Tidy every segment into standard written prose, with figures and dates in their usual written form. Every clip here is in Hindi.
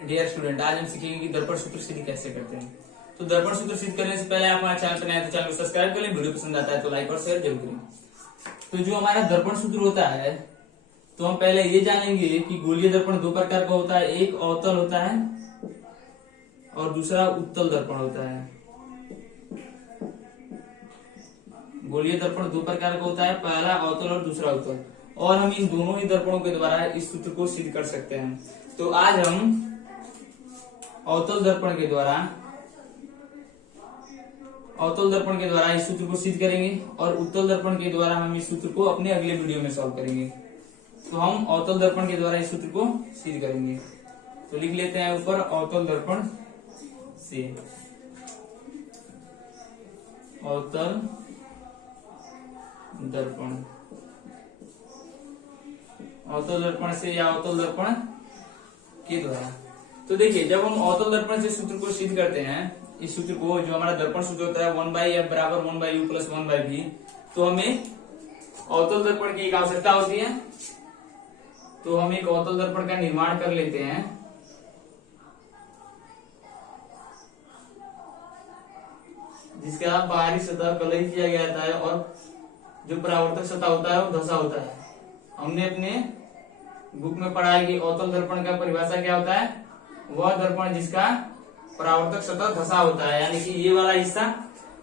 डियर स्टूडेंट, आज हम सीखेंगे कि दर्पण सूत्र सिद्ध कैसे करते हैं। तो दर्पण सूत्र सिद्ध करने से पहले आप हमारे चैनल पर नए हैं तो चैनल को सब्सक्राइब कर लें। वीडियो पसंद आता है तो लाइक और शेयर जरूर करें। तो जो हमारा दर्पण सूत्र होता है, तो हम पहले ये जानेंगे कि गोलीय दर्पण दो प्रकार का होता है। एक अवतल होता है और दूसरा उत्तल दर्पण होता है। गोलीय दर्पण दो प्रकार का होता है, पहला अवतल और दूसरा उत्तल। और हम इन दोनों ही दर्पणों के द्वारा इस सूत्र को सिद्ध कर सकते हैं। तो आज हम अवतल दर्पण के द्वारा इस सूत्र को सिद्ध करेंगे और उत्तल दर्पण के द्वारा हम इस सूत्र को अपने अगले वीडियो में सॉल्व करेंगे। तो हम अवतल दर्पण के द्वारा इस सूत्र को सिद्ध करेंगे। तो लिख लेते हैं ऊपर अवतल दर्पण से। अवतल दर्पण, अवतल दर्पण से या अवतल दर्पण के द्वारा। तो देखिए, जब हम अवतल दर्पण से सूत्र को सिद्ध करते हैं, इस सूत्र को जो हमारा दर्पण सूत्र होता है 1/f बराबर 1/u प्लस 1/v, तो हमें अवतल दर्पण की एक आवश्यकता होती है। तो हम एक अवतल दर्पण का निर्माण कर लेते हैं। जिसका बाहरी सतह कलई किया गया है और जो परावर्तक सतह होता है वो धसा होता है। हमने अपने बुक में पढ़ा है कि अवतल दर्पण का परिभाषा क्या होता है, वह दर्पण जिसका परावर्तक सतह धसा होता है, यानी कि ये वाला हिस्सा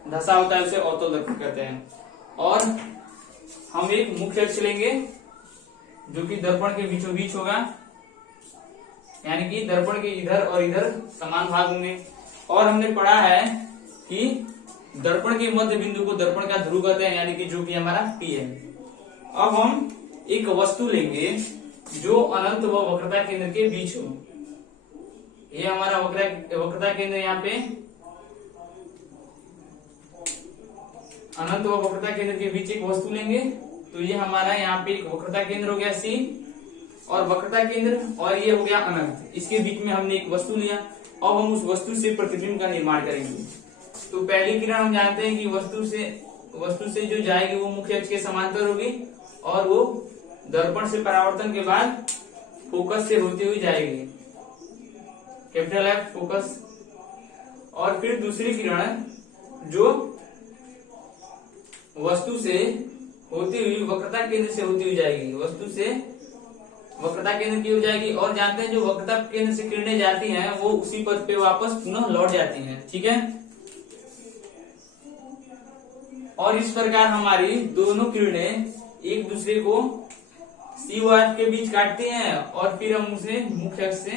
धसा होता है, उसे अवतल दर्पण कहते हैं। और हम एक मुख्य अक्ष लेंगे जो कि दर्पण के बीचों बीच होगा, यानी कि दर्पण के इधर और इधर समान भाग होंगे। और हमने पढ़ा है कि दर्पण के मध्य बिंदु को दर्पण का ध्रुव कहते हैं, यानी कि जो कि हमारा P है। अब हम एक वस्तु लेंगे जो अनंत व वक्रता केंद्र के बीच हो। ये हमारा वक्रता केंद्र यहाँ पे अनंत व वक्रता केंद्र के बीच एक वस्तु लेंगे। तो ये हमारा यहाँ पे एक वक्रता केंद्र हो गया C, और वक्रता केंद्र और ये हो गया अनंत। इसके बीच में हमने एक वस्तु लिया। अब हम उस वस्तु से प्रतिबिंब का निर्माण करेंगे। तो पहली किरण हम जानते हैं कि वस्तु से जो जाएगी वो मुख्य अक्ष के समांतर होगी और वो दर्पण से परावर्तन के बाद फोकस से होती हुई जाएगी, कैपिटल F फोकस। और फिर दूसरी किरण जो वस्तु से होती हुई वक्रता केंद्र से होती हुई जाएगी, वस्तु से वक्रता केंद्र की हो जाएगी। और जानते हैं जो वक्रता केंद्र से किरणें जाती हैं वो उसी पथ पे वापस पुनः लौट जाती हैं, ठीक है। और इस प्रकार हमारी दोनों किरणें एक दूसरे को C व F के बीच काटती हैं और फिर हम उसे मुख्य अक्ष से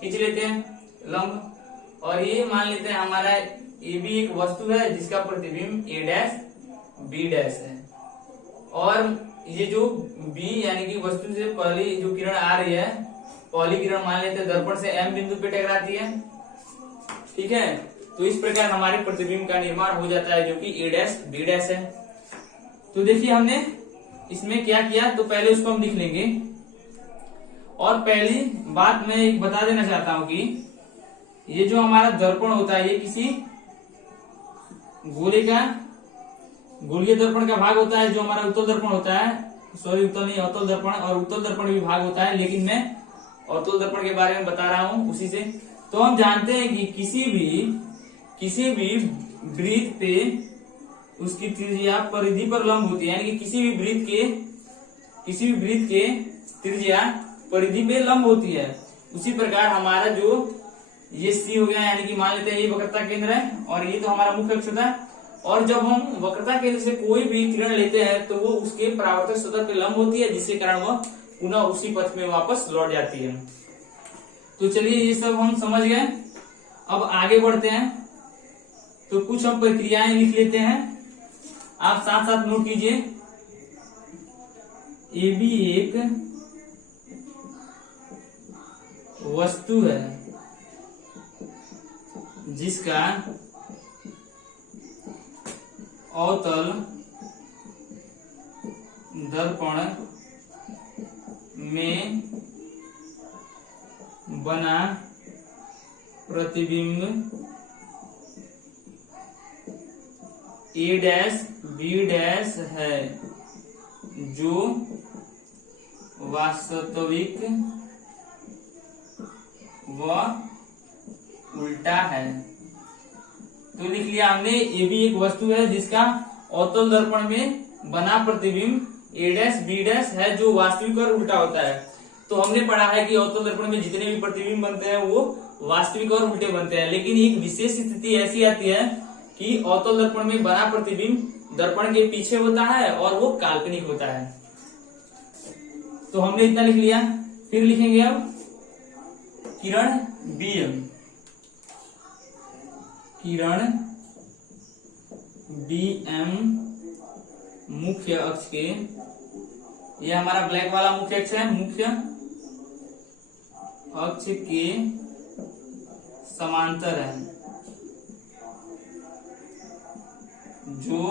खींच लेते हैं लंब। और ये मान लेते हैं हमारा ये भी एक वस्तु है जिसका प्रतिबिंब A' B' है। और ये जो B यानी कि वस्तु से पहली जो किरण आ रही है, पहली किरण मान लेते हैं दर्पण से M बिंदु पे टकराती है, ठीक है। तो इस प्रकार हमारे प्रतिबिंब का निर्माण हो जाता है जो कि A' B' है। तो देखिए हमने इसमें क्या किया, तो पहले उसको हम लिख लेंगे। और पहली बात मैं एक बता देना चाहता हूं कि ये जो हमारा दर्पण होता है ये किसी गोलीय दर्पण का भाग होता है। जो हमारा उत्तल दर्पण होता है, सॉरी उत्तल नहीं, अवतल दर्पण और उत्तल दर्पण भी भाग होता है, लेकिन मैं अवतल दर्पण के बारे में बता रहा हूं उसी से। तो हम जानते हैं कि किसी भी वृत्त पे उसकी त्रिज्या परिधि पर लंब होती है, यानी कि किसी भी वृत्त के त्रिज्या परिधि पे लंब होती है। उसी प्रकार हमारा जो ये C हो गया, यानी कि मान लेते हैं ये वक्रता केंद्र है और ये तो हमारा मुख्य अक्ष होता है। और जब हम वक्रता केंद्र से कोई भी किरण लेते हैं तो वो उसके परावर्तक सतह पे लंब होती है, जिसके कारण वह पुनः उसी पथ में वापस लौट जाती है। तो चलिए ये सब हम समझ गए। अब आगे बढ़ते हैं। तो कुछ हम प्रक्रियाएं लिख लेते हैं, आप साथ साथ नोट कीजिए। AB एक वस्तु है जिसका अवतल दर्पण में बना प्रतिबिंब A' B' है, जो वास्तविक वह उल्टा है। तो लिख लिया हमने, ए भी एक वस्तु है जिसका अवतल दर्पण में बना प्रतिबिंब ए डैश बी डैश है जो वास्तविक और उल्टा होता है। तो हमने पढ़ा है कि अवतल दर्पण में जितने भी प्रतिबिंब बनते हैं वो वास्तविक और उल्टे बनते हैं, लेकिन एक विशेष स्थिति ऐसी आती है कि अवतल दर्पण में बना प्रतिबिंब दर्पण के पीछे होता है और वो काल्पनिक होता है। तो हमने इतना लिख लिया। फिर लिखेंगे अब किरण बीएम। किरण बीएम मुख्य अक्ष के, ये हमारा ब्लैक वाला मुख्य अक्ष है, मुख्य अक्ष के समांतर है, जो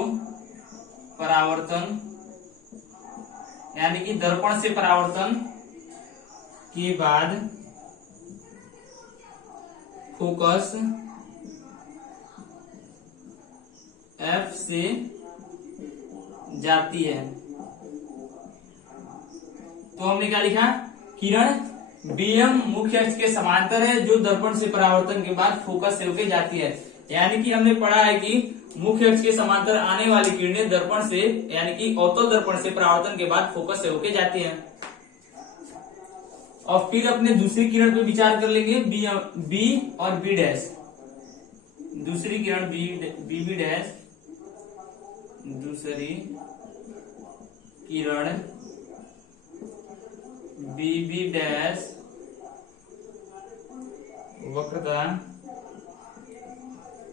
परावर्तन यानी कि दर्पण से परावर्तन के बाद फोकस एफ से जाती है। तो हमने क्या लिखा, किरण बीएम मुख्य अक्ष के समांतर है जो दर्पण से परावर्तन के बाद फोकस से होकर जाती है। यानी कि हमने पढ़ा है कि मुख्य अक्ष के समांतर आने वाली किरणें दर्पण से यानी कि अवतल दर्पण से परावर्तन के बाद फोकस से होकर जाती है। और फिर अपने दूसरी किरण पे विचार कर लेंगे, बी और बी डैश। दूसरी किरण बी डैश, दूसरी किरण बी डैश वक्रता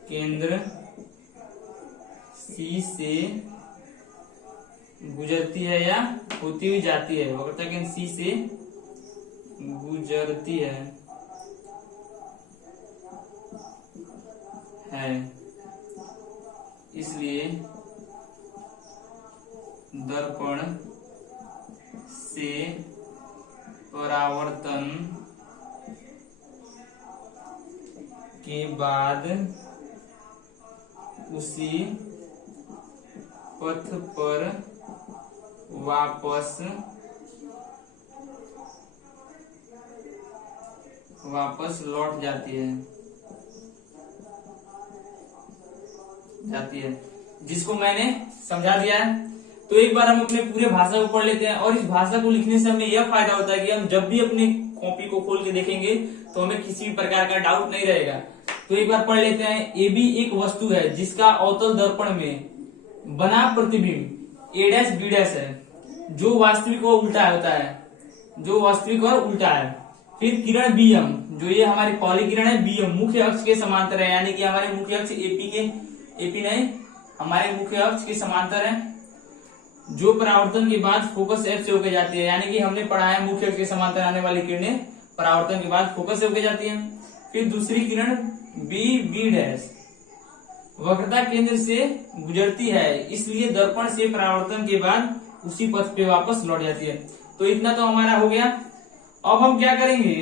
केंद्र सी से गुजरती है या होती हुई जाती है। वक्रता केंद्र सी से गुजरती है। इसलिए दर्पण से परावर्तन के बाद उसी पथ पर वापस लौट जाती है, जिसको मैंने समझा दिया है। तो एक बार हम अपने पूरे भाषा को पढ़ लेते हैं, और इस भाषा को लिखने से हमें यह फायदा होता है कि हम जब भी अपनी कॉपी को खोल के देखेंगे तो हमें किसी भी प्रकार का डाउट नहीं रहेगा। तो एक बार पढ़ लेते हैं। ए बी एक वस्तु है जिसका अवतल दर्पण में बना प्रतिबिंब ए डैश बी डैश है जो वास्तविक और उल्टा होता है, फिर किरण बीएम, जो ये हमारी पहली किरण है, बीएम मुख्य अक्ष के समांतर है, यानी कि हमारे मुख्य अक्ष हमारे मुख्य अक्ष के समांतर है, जो परावर्तन के बाद फोकस एफ से होकर जाती है। यानी कि हमने पढ़ा है मुख्य अक्ष के समांतर आने वाली किरणें परावर्तन के बाद फोकस से होकर जाती है। फिर दूसरी किरण बी डैश वक्रता केंद्र से गुजरती है, इसलिए दर्पण से परावर्तन के बाद उसी पथ पे वापस लौट जाती है। तो इतना तो हमारा हो गया। अब हम क्या करेंगे,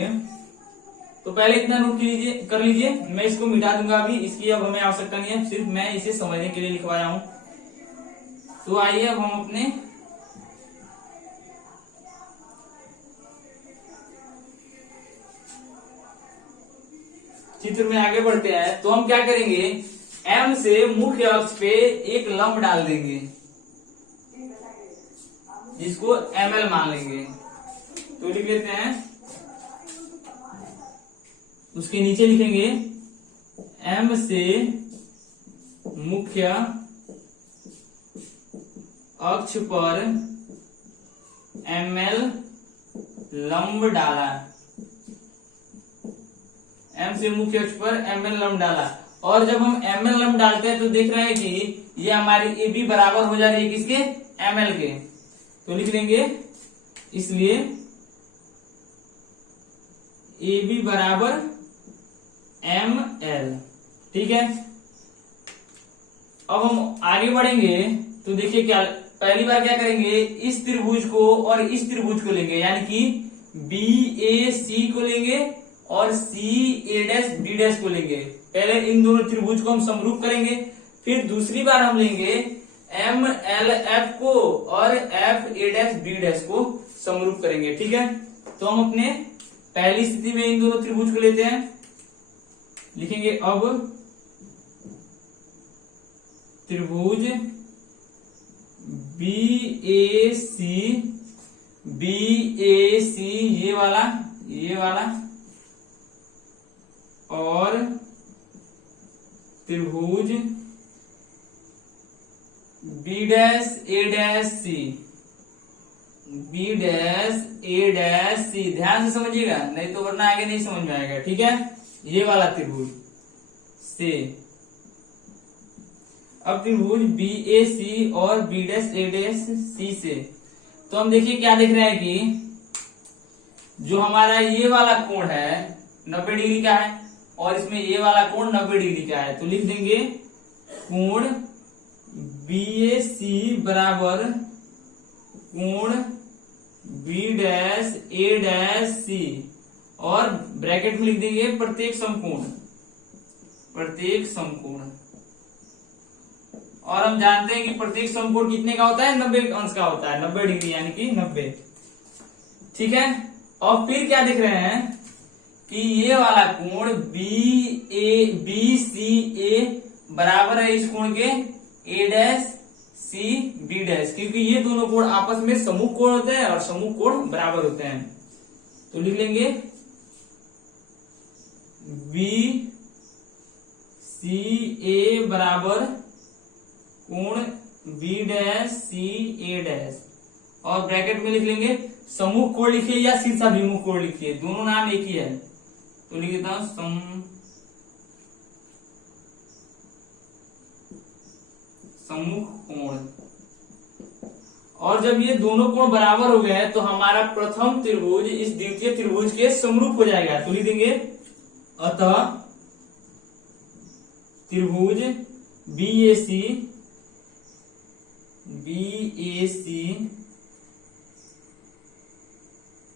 तो पहले इतना नोट कर लीजिए। मैं इसको मिटा दूंगा अभी, इसकी अब हमें आवश्यकता नहीं है, सिर्फ मैं इसे समझने के लिए लिखवाया हूं। तो आइए अब हम अपने चित्र में आगे बढ़ते हैं। तो हम क्या करेंगे, एम से मुख्य अक्ष पे एक लंब डाल देंगे जिसको एमएल मान लेंगे। तो लिख लेते हैं, उसके नीचे लिखेंगे एम से मुख्य अक्ष पर एमएल लंब डाला, एम से मुख्य अक्ष पर एमएल लंब डाला। और जब हम एमएल लंब डालते हैं तो देख रहे हैं कि ये हमारी ए बी बराबर हो जा रही है किसके, एमएल के। तो लिख लेंगे, इसलिए ए बी बराबर एम एल। ठीक है, अब हम आगे बढ़ेंगे तो देखिए क्या, पहली बार क्या करेंगे, इस त्रिभुज को और इस त्रिभुज को लेंगे, यानी कि बी ए सी को लेंगे और सी ए डैश बी डैश को लेंगे। पहले इन दोनों त्रिभुज को हम समरूप करेंगे, फिर दूसरी बार हम लेंगे एम एल एफ को और F A dash B dash को समरूप करेंगे। ठीक है, तो हम अपने पहली स्थिति में इन दोनों त्रिभुज को लेते हैं, लिखेंगे अब त्रिभुज BAC ये वाला और त्रिभुज B'AC ध्यान से समझिएगा, नहीं तो वरना आगे नहीं समझ में आएगा। ठीक है, ये वाला त्रिभुज से अब त्रिभुज BAC और B'AC से, तो हम देखिए क्या देख रहे हैं कि जो हमारा ये वाला कोण है 90 डिग्री का है और इसमें ये वाला कोण 90 डिग्री का है, तो लिख देंगे कोण BAC बराबर कोण B'AC और ब्रैकेट में लिख देंगे प्रत्येक समकोण। और हम जानते हैं कि प्रत्येक समकोण कितने का होता है, 90 अंश का होता है, 90 डिग्री यानी कि 90। ठीक है, और फिर क्या देख रहे हैं कि ये वाला कोण BCA बराबर है इस कोण के A'CB', क्योंकि ये दोनों कोण आपस में समूह कोण होते हैं और समूह कोण बराबर होते हैं। तो लिख लेंगे BCA बराबर कोण B'CA' और ब्रैकेट में लिख लेंगे समूह कोण लिखिए या शीर्षाभिमुख कोण लिखिए, दोनों नाम एक ही है, तो लिख देता हूं समूह कोण। और जब ये दोनों कोण बराबर हो गए हैं तो हमारा प्रथम त्रिभुज इस द्वितीय त्रिभुज के समरूप हो जाएगा, तो लिख देंगे अतः त्रिभुज BAC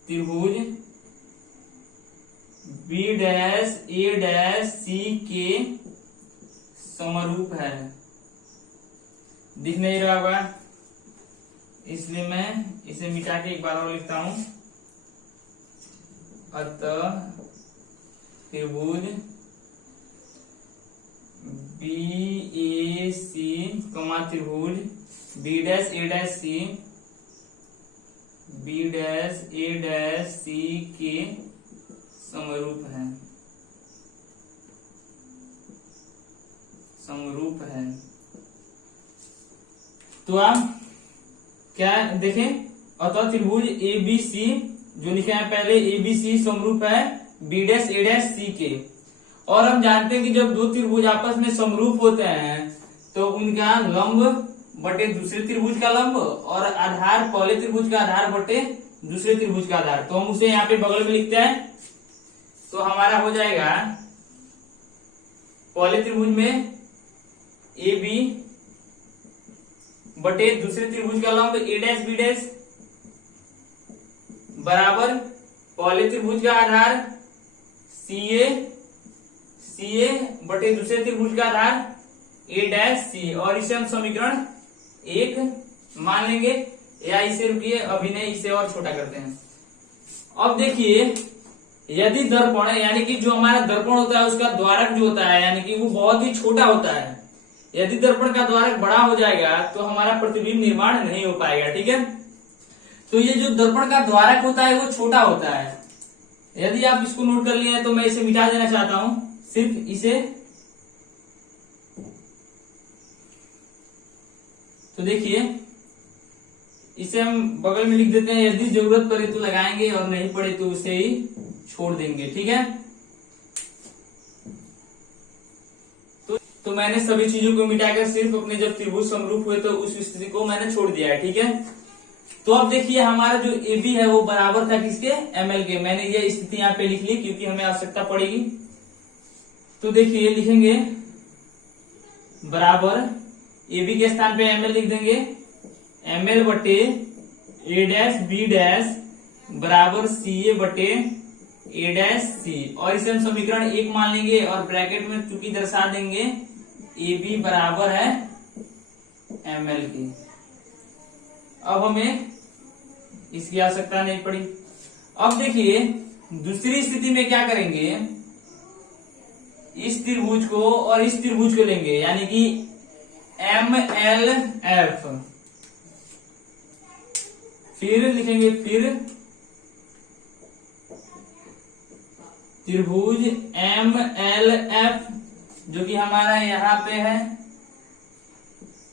त्रिभुज B'AC के समरूप है। दिख नहीं रहा होगा, इसलिए मैं इसे मिटा के एक बार और लिखता हूं। अतः त्रिभुज BAC त्रिभुज B'AC के समरूप है। तो आप क्या देखें, अतः त्रिभुज ABC जो लिखे हैं पहले ABC समरूप है B'AC के। और हम जानते हैं कि जब दो त्रिभुज आपस में समरूप होते हैं तो उनका लंब बटे दूसरे त्रिभुज का लंब और आधार पहले त्रिभुज का आधार बटे दूसरे त्रिभुज का आधार, तो हम उसे यहाँ पे बगल में लिखते हैं। तो हमारा हो जाएगा पहले त्रिभुज में AB बटे दूसरे त्रिभुज का लंब A'B' बराबर पहले त्रिभुज का आधार CA बटे दूसरे त्रिभुज का आधार A'C, और इसे हम समीकरण 1 मान लेंगे, या इसे रुकिए अभी नहीं, इसे और छोटा करते हैं। अब देखिए, यदि दर्पण यानी कि जो हमारा दर्पण होता है उसका द्वारक जो होता है यानी कि वो बहुत ही छोटा होता है, यदि दर्पण का द्वारक बड़ा हो जाएगा तो हमारा प्रतिबिंब निर्माण नहीं हो पाएगा। ठीक है, तो ये जो दर्पण का द्वारक होता है वो छोटा होता है। यदि आप इसको नोट कर लिए हैं तो मैं इसे मिटा देना चाहता हूं, सिर्फ इसे। तो देखिए, इसे हम बगल में लिख देते हैं, यदि जरूरत पड़े तो लगाएंगे और नहीं पड़े तो उसे ही छोड़ देंगे। ठीक है, तो मैंने सभी चीजों को मिटाकर सिर्फ अपने जब त्रिभुज समरूप हुए तो उस स्थिति को मैंने छोड़ दिया है। ठीक है, तो अब देखिए हमारा जो AB है वो बराबर था किसके, ML के। मैंने ये स्थिति यहाँ पे लिख ली क्योंकि हमें आवश्यकता पड़ेगी। तो देखिए लिखेंगे बराबर AB के स्थान पे ML लिख देंगे, ML बटे A'B' बराबर CA बटे A'C, और इसे हम समीकरण 1 मान लेंगे और ब्रैकेट में चूंकि दर्शा देंगे AB बराबर है ML की। अब हमें इसकी आवश्यकता नहीं पड़ी। अब देखिए दूसरी स्थिति में क्या करेंगे, इस त्रिभुज को और इस त्रिभुज को लेंगे, यानी कि MLF, फिर लिखेंगे फिर त्रिभुज MLF जो कि हमारा यहां पे है,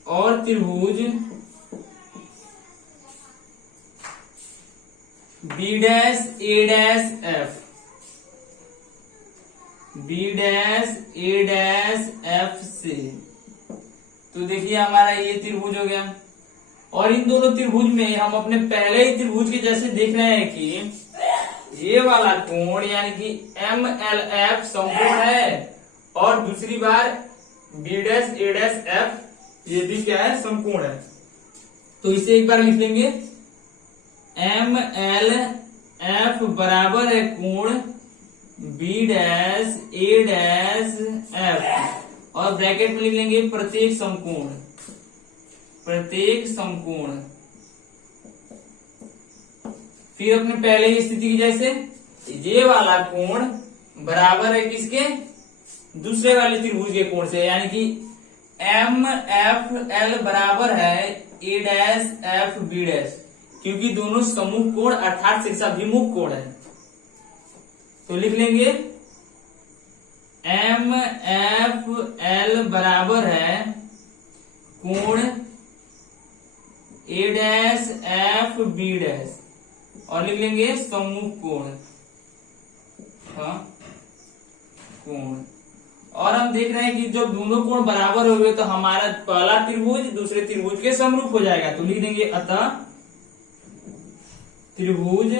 और त्रिभुज B'A'F, B'A'F से। तो देखिए हमारा ये त्रिभुज हो गया, और इन दोनों त्रिभुज में हम अपने पहले ही त्रिभुज के जैसे देख रहे हैं कि ये वाला कोण यानी कि MLF समकोण है, और दूसरी बार B'A'F ये भी क्या है, समकोण है। तो इसे एक बार लिख लेंगे, MLF बराबर है कोण B'A'F, और ब्रैकेट में लिख लेंगे प्रत्येक समकोण, प्रत्येक समकोण। फिर अपने पहले की स्थिति की जैसे ये वाला कोण बराबर है किसके, दूसरे वाले त्रिभुज के कोण से, यानी कि MFL बराबर है A'F B', क्योंकि दोनों समूह कोण अर्थात शीर्षाभिमुख कोण है। तो लिख लेंगे MFL बराबर है कोण A'F B', और लिख लेंगे समूह कोण, कोण। और हम देख रहे हैं कि जब दोनों कोण बराबर हो गए तो हमारा पहला त्रिभुज दूसरे त्रिभुज के समरूप हो जाएगा। तो लिख देंगे अतः त्रिभुज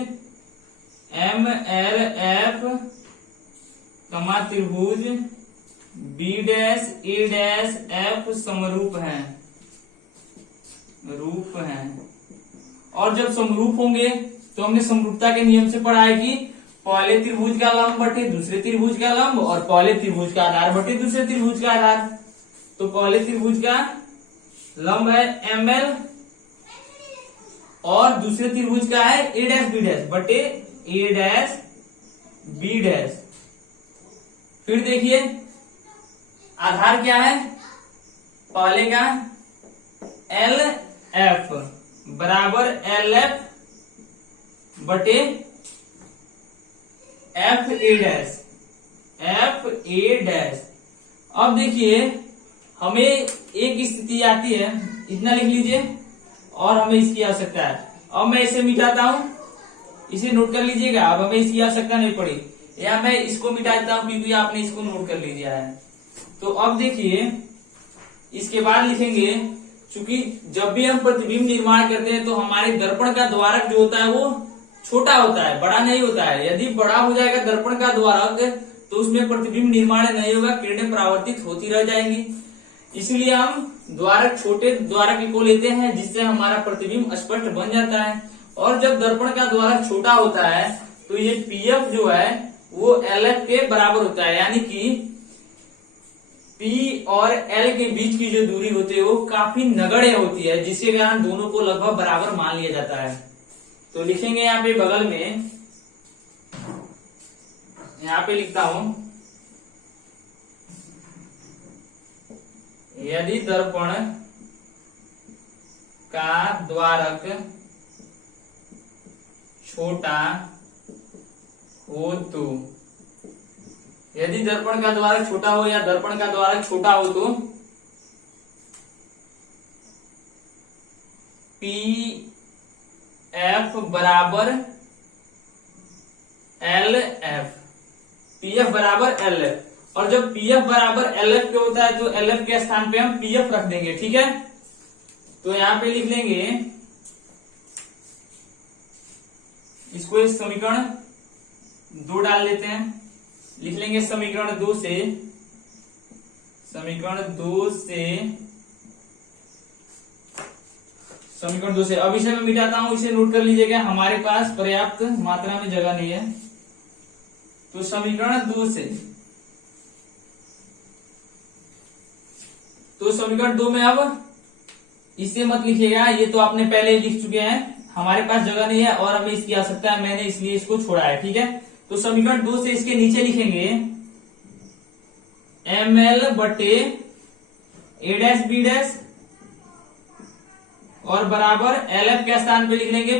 MLF त्रिभुज B'A'F समरूप हैं, रूप हैं। और जब समरूप होंगे तो हमने समरूपता के नियम से पढ़ा है कि पहले त्रिभुज का लंब बटे दूसरे त्रिभुज का लंब, और पहले त्रिभुज का आधार बटे दूसरे त्रिभुज का आधार। तो पहले त्रिभुज का लंब है ML, और दूसरे त्रिभुज का है A' B' बटे A', B'। फिर देखिए आधार क्या है, पहले का LF बराबर LF बटे FA'। अब देखिए हमें एक स्थिति आती है, इतना लिख लीजिए, और हमें इसकी आवश्यकता है। अब मैं इसे मिटाता हूं, इसे नोट कर लीजिएगा। अब हमें इसकी आवश्यकता नहीं पड़ी, या मैं इसको मिटा देता हूं क्योंकि आपने इसको नोट कर लिया है। तो अब देखिए इसके बाद लिखेंगे, चूंकि जब भी हम प्रतिबिंब निर्माण करते हैं तो हमारे दर्पण का द्वारक जो होता है वो छोटा होता है, बड़ा नहीं होता है। यदि बड़ा हो जाएगा दर्पण का द्वारक तो उसमें प्रतिबिंब निर्माण नहीं होगा, किरणें परावर्तित होती रह जाएंगी। इसलिए हम द्वारक छोटे द्वारक को लेते हैं, जिससे हमारा प्रतिबिंब स्पष्ट बन जाता है। और जब दर्पण का द्वारक छोटा होता है तो ये PF जो है वो LF के बराबर होता है, यानी कि P और L के बीच की जो दूरी होती है वो काफी नगण्य होती है, जिसके कारण दोनों को लगभग बराबर मान लिया जाता है। तो लिखेंगे यहाँ पे बगल में, यहाँ पे लिखता हूं, यदि दर्पण का द्वारक छोटा हो तो, यदि दर्पण का द्वारक छोटा हो या दर्पण का द्वारक छोटा हो तो PF बराबर LF, PF बराबर LF। और जब PF बराबर LF के होता है तो LF के स्थान पे हम PF रख देंगे, ठीक है। तो यहां पे लिख लेंगे इसको, इस समीकरण 2 डाल लेते हैं, लिख लेंगे समीकरण 2 से, अब इसे मैं मिटाता हूं, इसे नोट कर लीजिएगा, हमारे पास पर्याप्त मात्रा में जगह नहीं है। तो समीकरण 2 से, तो समीकरण 2 में अब इसे मत लिखिएगा, ये तो आपने पहले ही लिख चुके हैं, हमारे पास जगह नहीं है और हमें इसकी आवश्यकता है, मैंने इसलिए इसको छोड़ा है, ठीक है। तो समीकरण 2 से इसके नीचे लिखेंगे ml बटे a डैश b डैश और बराबर LF के स्थान पे लिख लेंगे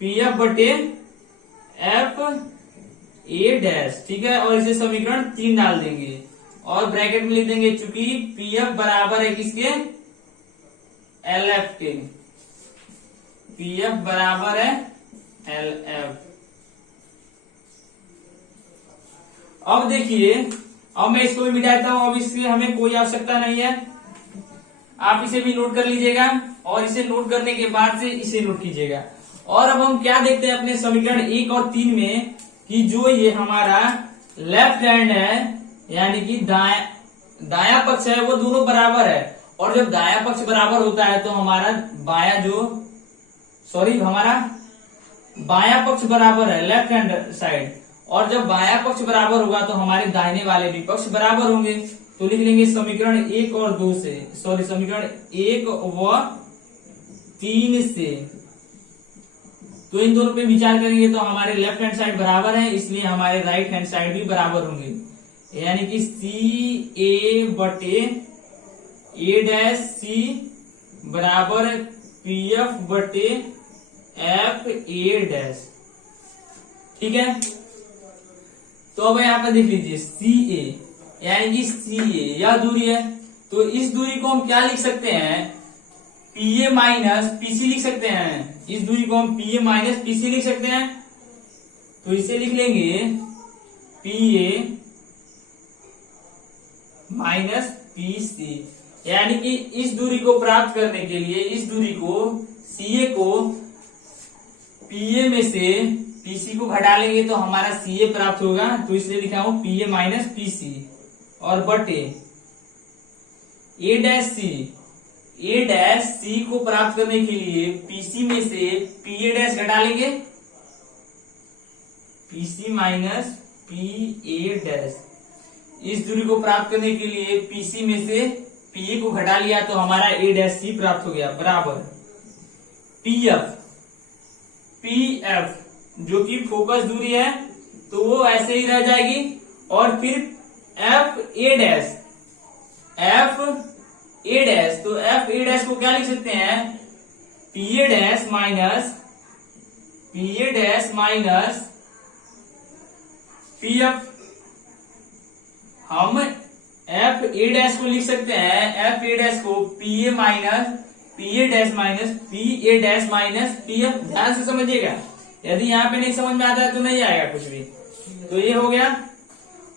PF बटे F a डैश, ठीक है। और इसे समीकरण 3 डाल देंगे और ब्रैकेट में लिख देंगे चूंकि PF बराबर है किसके, LF के, PF बराबर है LF। अब देखिए, अब मैं इसको भी मिटाता हूं, अब इसकी हमें कोई आवश्यकता नहीं है। आप इसे भी नोट कर लीजिएगा और इसे नोट करने के बाद से इसे नोट कीजिएगा। और अब हम क्या देखते हैं अपने समीकरण 1 और 3 में कि जो ये हमारा लेफ्ट हैंड है यानी कि दाया पक्ष है वो दोनों बराबर है। और जब दाया पक्ष बराबर होता है तो हमारा हमारा बाया पक्ष बराबर है, लेफ्ट हैंड साइड। और जब बाया पक्ष बराबर होगा तो हमारे दाहिने वाले भी पक्ष बराबर होंगे। तो लिख लेंगे समीकरण 1 और 2 से, समीकरण 1 व 3 से। तो इन दोनों पे विचार करेंगे तो हमारे लेफ्ट हैंड साइड बराबर है, इसलिए हमारे राइट हैंड साइड भी बराबर होंगे। यानी कि CA बटे A डैश C बराबर PF बटे F A डैश, ठीक है। तो अब यहाँ पे देख लीजिए CA यानी कि CA यह दूरी है, तो इस दूरी को हम क्या लिख सकते हैं, PA माइनस PC लिख सकते हैं। इस दूरी को हम PA माइनस PC लिख सकते हैं। तो इसे लिख लेंगे PA माइनस PC, यानी कि इस दूरी को प्राप्त करने के लिए इस दूरी को CA को PA में से PC को घटा लेंगे तो हमारा CA प्राप्त होगा। तो इसलिए लिखा हूं PA माइनस PC और बटे A डैश C को प्राप्त करने के लिए PC में से PA डैश घटा लेंगे, PC माइनस PA डैश। इस दूरी को प्राप्त करने के लिए PC में से PA को घटा लिया तो हमारा A डैश C प्राप्त हो गया बराबर PF जो कि फोकस दूरी है तो वो ऐसे ही रह जाएगी। और फिर F A डैश, तो F A डैश को क्या लिख सकते हैं, PA डैश माइनस PF। हम F A डैश को लिख सकते हैं, F A डैश को PA dash minus PA dash minus PF। ध्यान से समझिएगा, यदि यहाँ पे नहीं समझ में आता है तो नहीं आएगा कुछ भी। तो ये हो गया।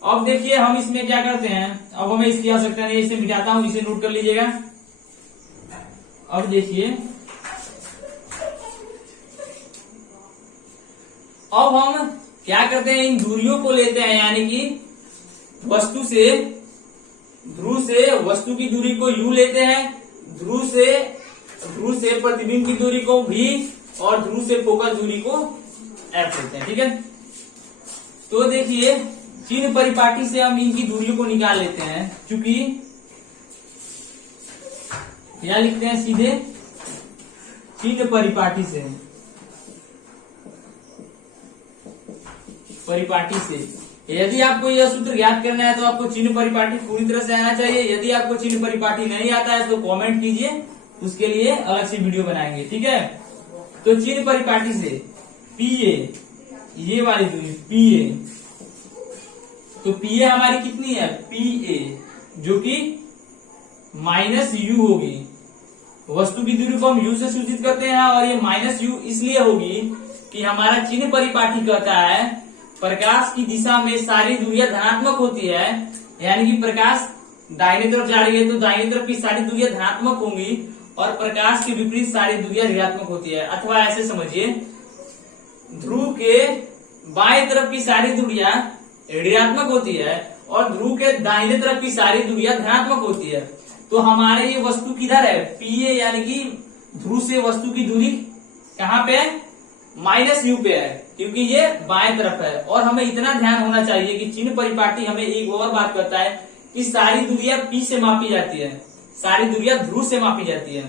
अब देखिए हम इसमें क्या करते हैं, अब हमें इसकी आवश्यकता नहीं, इसे मिटाता हूं, इसे नोट कर लीजिएगा। अब देखिए, अब हम क्या करते हैं, इन दूरियों को लेते हैं, यानी कि ध्रुव से वस्तु की दूरी को U लेते हैं, ध्रुव से प्रतिबिंब की दूरी को V और ध्रुव से फोकस दूरी को F लेते हैं, ठीक है। तो देखिए चिन्ह परिपाटी से हम इनकी दूरियों को निकाल लेते हैं, क्योंकि क्या लिखते हैं सीधे चिन्ह परिपाटी से। यदि आपको यह सूत्र याद करना है तो आपको चिन्ह परिपाटी पूरी तरह से आना चाहिए। यदि आपको चिन्ह परिपाटी नहीं आता है तो कमेंट कीजिए, उसके लिए अलग से वीडियो बनाएंगे, ठीक है। तो चिन्ह परिपाटी से PA, ये वाली दूरी PA, तो PA हमारी कितनी है, PA जो कि माइनस U होगी। वस्तु की दूरी को हम U से सूचित करते हैं और ये माइनस U इसलिए होगी कि हमारा चिन्ह परिपाटी कहता है प्रकाश की दिशा में सारी दूरियां धनात्मक होती है, यानी कि प्रकाश दाहिने तरफ जा रही है तो दाहिने तरफ की सारी दूरियां धनात्मक होंगी और प्रकाश के विपरीत सारी दूरियां ऋणात्मक होती है। अथवा ऐसे समझिए, ध्रुव के बाएं तरफ की सारी दूरियां ऋणात्मक होती है और ध्रुव के दाहिने तरफ की सारी दूरियां धनात्मक होती है। तो हमारे ये वस्तु किधर है, PA, यानी कि ध्रुव से वस्तु की दूरी कहाँ पे है, माइनस U पे है, क्योंकि ये बाएं तरफ है। और हमें इतना ध्यान होना चाहिए कि चिन्ह परिपाटी हमें एक और बात कहता है कि सारी दूरियां P से मापी जाती है, सारी दूरियां ध्रुव से मापी जाती है।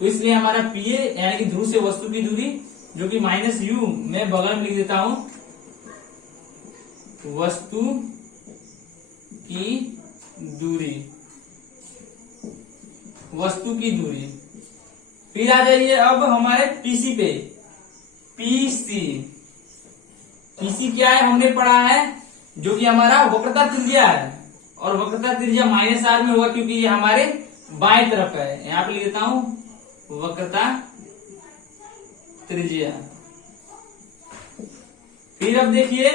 तो इसलिए हमारा PA यानी कि ध्रुव से वस्तु की दूरी जो कि माइनस यू मैं बगल में लिख देता हूं वस्तु की दूरी, वस्तु की दूरी। फिर आ जाइए अब हमारे पीसी पे। पीसी, पीसी क्या है हमने पढ़ा है, जो कि हमारा वक्रता त्रिज्या है, और वक्रता त्रिज्या माइनस आर में होगा क्योंकि ये हमारे बाएं तरफ है। यहां पे लिख देता हूं वक्रता त्रिज्या। फिर अब देखिए,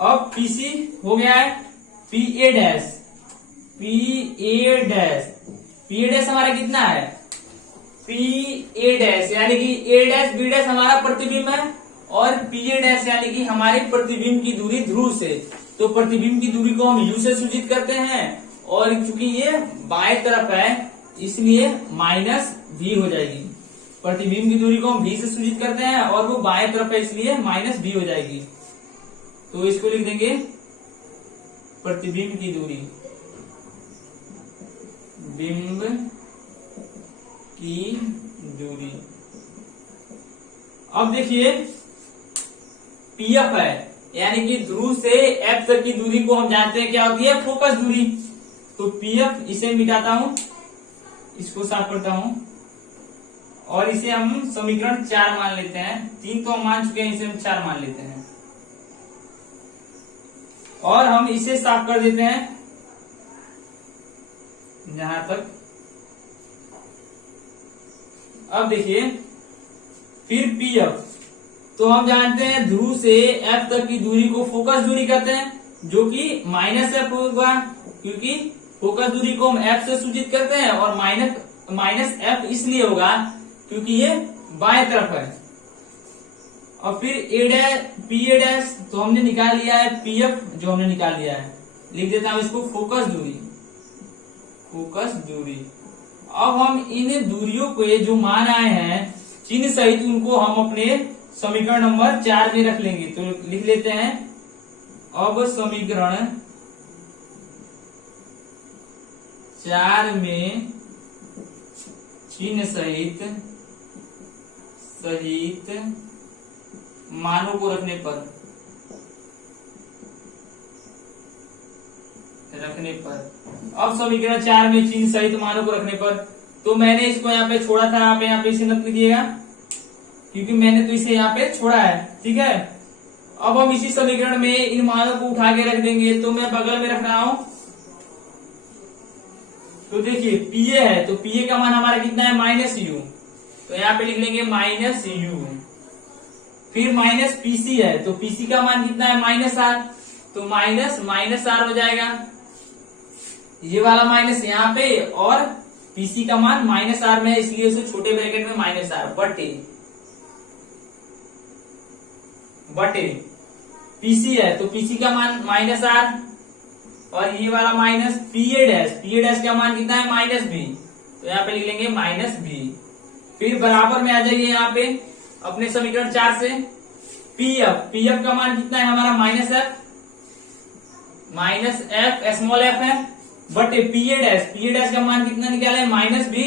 अब पीसी हो गया है P A dash, P A dash, P A dash हमारा कितना है, पी ए डैश यानी कि ए डैश बी डैश हमारा प्रतिबिंब है, और पी ए डैश यानी कि हमारी प्रतिबिंब की दूरी ध्रुव से। तो प्रतिबिंब की दूरी को हम यू से सूचित करते हैं, और चूंकि ये बाएं तरफ है इसलिए माइनस भी हो जाएगी। प्रतिबिंब की दूरी को हम भी से सूचित करते हैं और वो बाएं तरफ है इसलिए माइनस भी हो जाएगी। तो इसको लिख देंगे प्रतिबिंब की दूरी, बिंब की दूरी। अब देखिए पीएफ है यानी कि ध्रुव से एफ तक की दूरी को हम जानते हैं क्या होती है, फोकस दूरी। तो पीएफ इसे मिटाता हूं, इसको साफ करता हूं, और इसे हम समीकरण 4 मान लेते हैं। 3 तो हम मान चुके हैं, इसे हम 4 मान लेते हैं, और हम इसे साफ कर देते हैं यहां तक। अब देखिए फिर पीएफ, तो हम जानते हैं ध्रुव से एफ तक की दूरी को फोकस दूरी कहते हैं, जो कि माइनस एफ होगा क्योंकि फोकस दूरी को हम एफ से सूचित करते हैं, और माइनस एफ इसलिए होगा क्योंकि ये बाएं तरफ है। और फिर ए डैश पी ए डैश, तो हमने निकाल लिया है पीएफ, जो हमने निकाल लिया है लिख देता हूं इसको फोकस दूरी, फोकस दूरी। अब हम इन दूरियों को जो मान आए हैं चिन्ह सहित उनको हम अपने समीकरण नंबर 4 में रख लेंगे। तो लिख लेते हैं अब समीकरण 4 में चिन्ह सहित मानों को रखने पर अब समीकरण 4 में चिन्ह सहित मानों को रखने पर, तो मैंने इसको यहाँ पे छोड़ा था, आप यहाँ पे इसे मत लिखिएगा क्योंकि मैंने तो इसे यहाँ पे छोड़ा है, ठीक है। अब हम इसी समीकरण में इन मानों को उठा के रख देंगे। तो मैं बगल में रख रहा हूं, तो देखिए पीए है, तो पीए का मान हमारा कितना है, माइनस यू, तो यहाँ पे लिख लेंगे माइनस यू। फिर माइनस पीसी है, तो पीसी का मान कितना है, माइनस आर, तो माइनस आर हो जाएगा, ये वाला माइनस यहाँ पे, और पीसी का मान माइनस आर में है इसलिए उसे छोटे ब्रैकेट में माइनस आर बटे पीसी है, तो पीसी का मान माइनस आर, और ये वाला माइनस पीए डैश का मान कितना है, माइनस बी, तो यहाँ पे लिख लेंगे माइनस बी। फिर बराबर में आ जाइए यहाँ पे अपने समीकरण 4 से पीएफ का मान कितना है हमारा, माइनस एफ स्मॉल एफ है, बटे पीए डैश का मान कितना निकाला है, माइनस बी,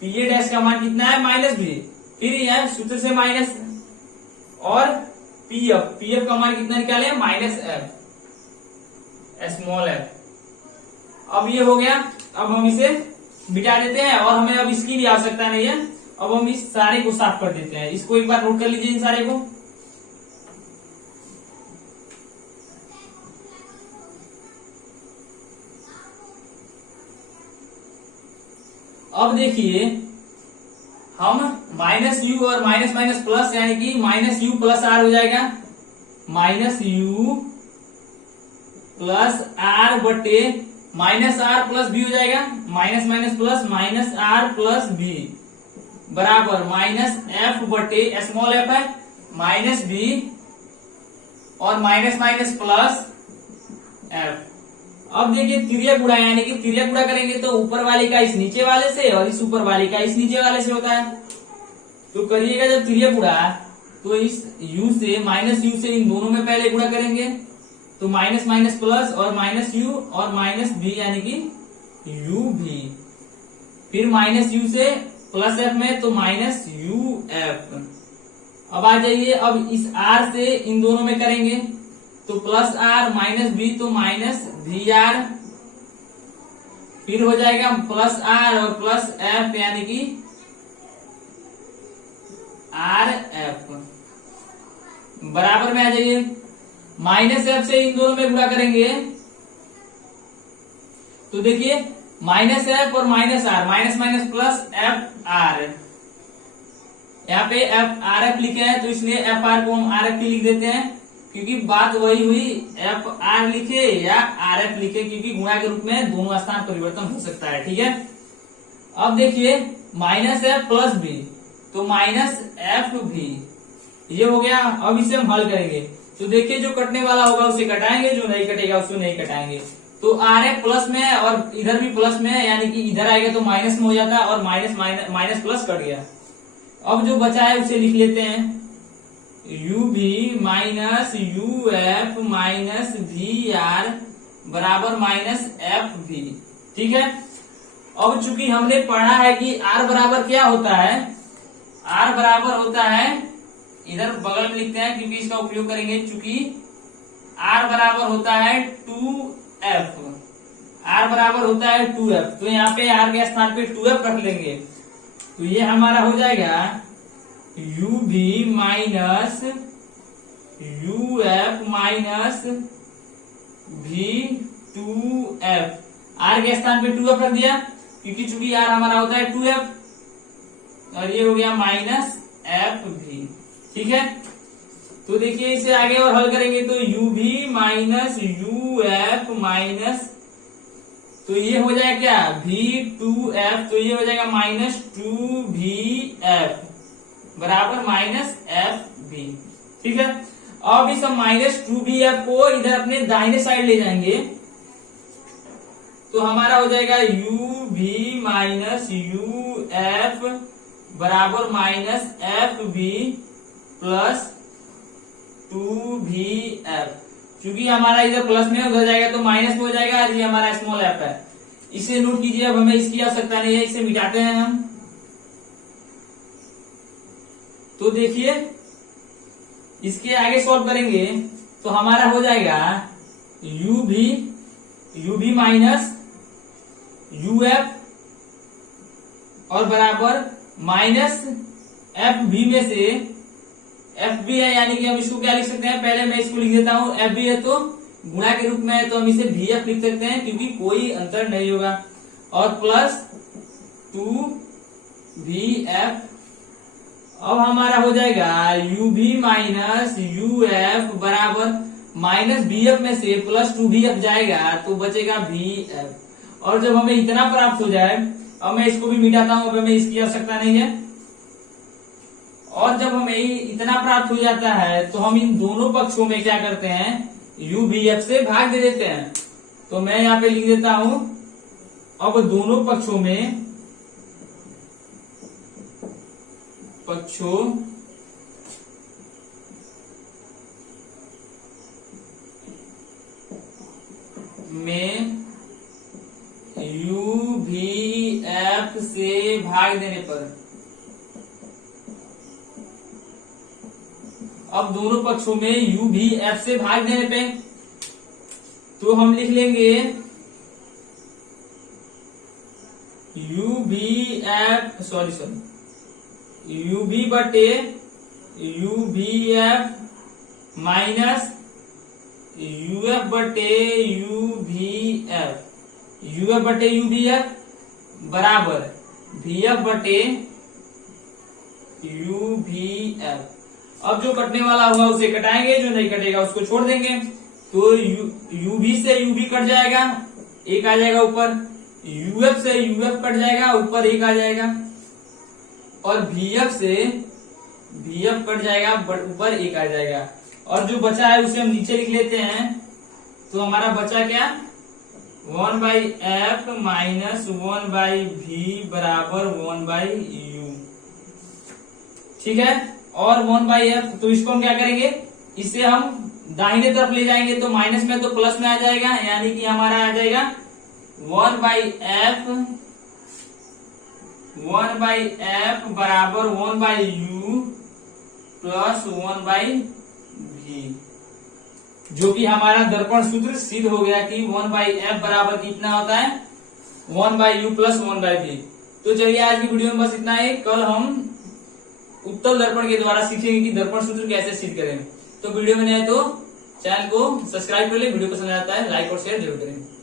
पीए डैश का मान कितना है, माइनस बी। फिर यह सूत्र से माइनस, और पीएफ का मान कितना निकाले, माइनस एफ स्मॉल एफ। अब ये हो गया, अब हम इसे मिटा देते हैं, और हमें अब इसकी भी आवश्यकता नहीं है। अब हम इस सारे को साफ कर देते हैं, इसको एक बार नोट कर लीजिए इन सारे को। अब देखिए हम माइनस यू और माइनस माइनस प्लस यानी कि माइनस यू प्लस आर हो जाएगा, माइनस यू प्लस आर बटे माइनस आर प्लस बी हो जाएगा, minus minus plus minus r plus b बराबर माइनस एफ बटे स्मॉल एफ है माइनस बी, और माइनस माइनस प्लस एफ। अब देखिए तिर्यक गुणा, यानी कि तिर्यक गुणा करेंगे तो ऊपर वाले का इस नीचे वाले से और इस ऊपर वाले का इस नीचे वाले से होता है। तो करिएगा जब तिर्यक गुणा तो इस u से माइनस यू से इन दोनों में पहले गुणा करेंगे, तो माइनस माइनस प्लस और माइनस यू और माइनस बी यानी कि यू भी, फिर माइनस यू से प्लस एफ में तो माइनस यू एफ। अब आ जाइए, अब इस आर से इन दोनों में करेंगे तो प्लस आर माइनस बी तो माइनस वी आर, फिर हो जाएगा प्लस आर और प्लस एफ यानी कि आर एफ। बराबर में आ जाइए, माइनस एफ से इन दोनों में गुणा करेंगे तो देखिए माइनस एफ और minus r, minus minus plus f r. यहाँ पे एफ आर एफ लिखे हैं तो इसलिए एफ आर को हम आर एफ लिख देते हैं, क्योंकि बात वही हुई, एफ आर लिखे या आर एफ लिखे, क्योंकि गुणा के रूप में दोनों स्थान परिवर्तन हो सकता है। ठीक है, अब देखिए माइनस एफ प्लस बी तो माइनस एफ भी, ये हो गया। अब इसे हम हल करेंगे तो देखिए जो कटने वाला होगा उसे कटाएंगे, जो नहीं कटेगा उसको नहीं कटाएंगे। तो आर एफ प्लस में है और इधर भी प्लस में है, यानी कि इधर आएगा तो माइनस में हो जाता है और माइनस माइनस प्लस कट गया। अब जो बचा है उसे लिख लेते हैं, यू भी minus u f minus v r बराबर माइनस एफ भी। ठीक है, अब चूंकि हमने पढ़ा है कि आर बराबर क्या होता है, आर बराबर होता है, इधर बगल में लिखते हैं क्योंकि इसका उपयोग करेंगे, चूंकि आर बराबर होता है 2f, आर बराबर होता है 2f, तो यहाँ पे आर के स्थान पे 2f रख लेंगे तो ये हमारा हो जाएगा यू भी माइनस यू एफ माइनस भी 2f। आर के स्थान पे 2f रख दिया क्योंकि चूंकि आर हमारा होता है 2f और ये हो गया माइनस एफ भी। ठीक है, तो देखिए इसे आगे और हल करेंगे तो यू भी माइनस यू एफ माइनस, तो ये हो जाएगा क्या भी 2f, तो ये हो जाएगा माइनस 2vf बराबर माइनस एफ भी। ठीक है, अब इस माइनस 2vf को इधर अपने दाहिने साइड ले जाएंगे तो हमारा हो जाएगा यू भी माइनस यू एफ बराबर माइनस एफ भी प्लस 2vf। क्योंकि हमारा इधर प्लस में उधर जाएगा तो माइनस में हो जाएगा, ये हमारा स्मॉल एफ है, इसे नोट कीजिए। अब हमें इसकी आवश्यकता नहीं है, इसे मिटाते हैं हम। तो देखिए इसके आगे सॉल्व करेंगे तो हमारा हो जाएगा यू भी माइनस यू एफ और बराबर माइनस एफ भी में से एफ बी है, यानी कि हम इसको क्या लिख सकते हैं, पहले मैं इसको लिख देता हूं, एफ बी है तो गुणा के रूप में है तो हम इसे भी एफ लिख सकते हैं क्योंकि कोई अंतर नहीं होगा, और प्लस 2vf। अब हमारा हो जाएगा यू भी माइनस यू एफ बराबर माइनस बी एफ में से प्लस 2vf जाएगा तो बचेगा vf। और जब हमें इतना प्राप्त हो जाए, अब मैं इसको भी मिटाता हूं, अब हमें इसकी आवश्यकता नहीं है। और जब हमें इतना प्राप्त हो जाता है तो हम इन दोनों पक्षों में क्या करते हैं, यू भी एफ से भाग दे देते हैं। तो मैं यहाँ पे लिख देता हूं, अब दोनों पक्षों में यू भी एफ से भाग देने पर, अब दोनों पक्षों में यू भी एफ से भाग देने पे तो हम लिख लेंगे यू भी एफ यू भी बटे यू भी एफ माइनस यू एफ बटे यू भी एफ, यू एफ बटे यू भी एफ बराबर भी एफ बटे यू भी एफ। अब जो कटने वाला होगा उसे कटाएंगे, जो नहीं कटेगा उसको छोड़ देंगे। तो यू भी से यू भी कट जाएगा, एक आ जाएगा ऊपर, यूएफ से यूएफ कट जाएगा, ऊपर एक आ जाएगा, और VF से VF कट जाएगा, ऊपर एक आ जाएगा। और जो बचा है उसे हम नीचे लिख लेते हैं। तो हमारा बचा क्या, 1/f माइनस 1/v बराबर 1/u। ठीक है, और 1/f, तो इसको हम क्या करेंगे, इसे हम दाहिने तरफ ले जाएंगे तो माइनस में तो प्लस में आ जाएगा, यानी कि हमारा आ जाएगा 1/f 1/f बराबर 1/u प्लस 1/v, जो कि हमारा दर्पण सूत्र सिद्ध हो गया कि 1/f बराबर कितना होता है 1/u प्लस 1/v। तो चलिए आज की वीडियो में बस इतना ही। कल हम उत्तल दर्पण के द्वारा सीखेंगे कि दर्पण सूत्र कैसे सिद्ध करें। तो वीडियो में नहीं है तो चैनल को सब्सक्राइब कर ले, वीडियो पसंद आता है लाइक और शेयर जरूर करें।